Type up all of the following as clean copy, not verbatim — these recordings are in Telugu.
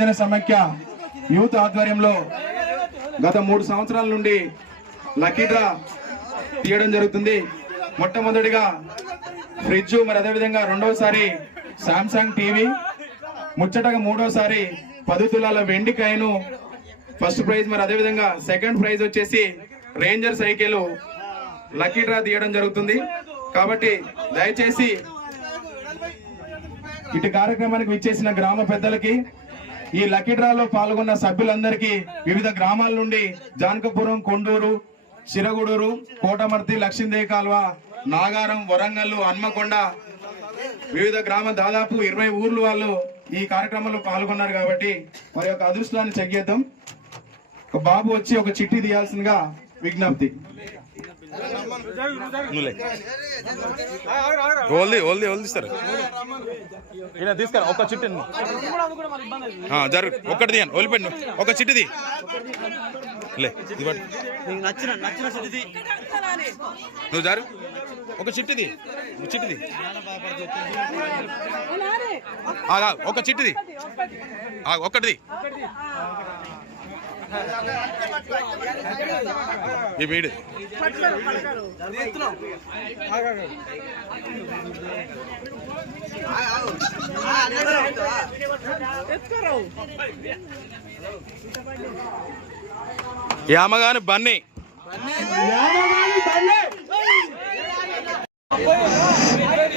యువజన సమైక్య యూత్ ఆధ్వర్యంలో గత 3 సంవత్సరాల నుండి లక్కీ డ్రా తీయడం జరుగుతుంది. మొట్టమొదటిగా ఫ్రిడ్జ్, మరి అదేవిధంగా రెండవసారి సామ్సంగ్ టీవీ, ముచ్చటగా మూడోసారి 10 తులాల వెండి కాయిను ఫస్ట్ ప్రైజ్, మరి అదేవిధంగా సెకండ్ ప్రైజ్ వచ్చేసి రేంజర్ సైకిల్ లక్కీ డ్రా తీయడం జరుగుతుంది. కాబట్టి దయచేసి ఇటు కార్యక్రమానికి విచ్చేసిన గ్రామ పెద్దలకి, ఈ లక్కీ డ్రాలో పాల్గొన్న సభ్యులందరికీ, వివిధ గ్రామాల నుండి జానకపురం, కొండూరు, చిరగూడూరు, కోటమర్తి, లక్ష్మీదేవి కాల్వ, నాగారం, వరంగల్, హన్మకొండ వివిధ గ్రామ దాదాపు 20 ఊర్లు వాళ్ళు ఈ కార్యక్రమంలో పాల్గొన్నారు. కాబట్టి మరి యొక్క అదృష్టాన్ని చెక్ చేద్దాం. ఒక బాబు వచ్చి ఒక చిట్టి తీయాల్సిందిగా విజ్ఞప్తి. తీసుకురా ఒక చిట్టి జరు ఒక్కటి తీయను వదిలిపెట్టు ఒక చిట్టిది నువ్వు జారు ఒక చిట్టిది ఒక చిట్టిది ఒక్కటిది ఈ వీడు యామగాని బన్నీ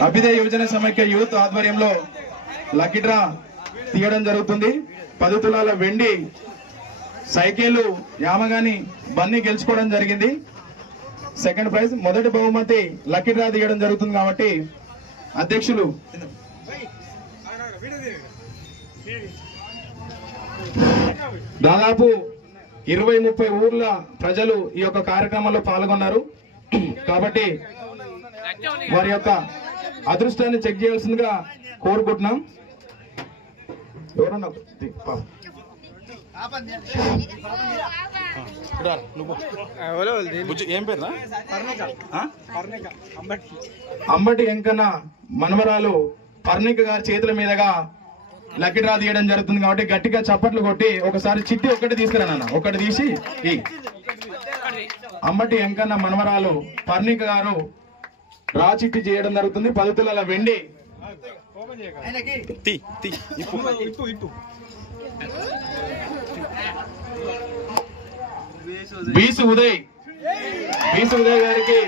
అభ్యుదయ యువజన సమైక్య యూత్ ఆధ్వర్యంలో లక్కీ డ్రా తీయడం జరుగుతుంది. 10 తులాల వెండి సైకిల్ యామగాని బన్నీ గెలుచుకోవడం జరిగింది. సెకండ్ ప్రైజ్, మొదటి బహుమతి లక్కీ డ్రా తీయడం జరుగుతుంది. కాబట్టి అధ్యక్షులు దాదాపు 20-30 ఊర్ల ప్రజలు ఈ యొక్క కార్యక్రమంలో పాల్గొన్నారు. కాబట్టి వారి యొక్క అదృష్టాన్ని చెక్ చేయాల్సిందిగా కోరుకుంటున్నాం. ఎవరన్నా ఏం పేరు అంబటి వెంకన్న మనమరాలు పర్ణిక గారి చేతుల మీదుగా లక్కీ డ్రా తీయడం జరుగుతుంది. కాబట్టి గట్టిగా చప్పట్లు కొట్టి ఒకసారి చిట్టి ఒక్కటి తీసుకురానన్న, ఒకటి తీసి ఈ అంబటి వెంకన్న మనమరాలు పర్ణిక గారు రా చిట్టి చేయడం జరుగుతుంది. 10 తులాల వెండి బీసు ఉదయ్ గారికి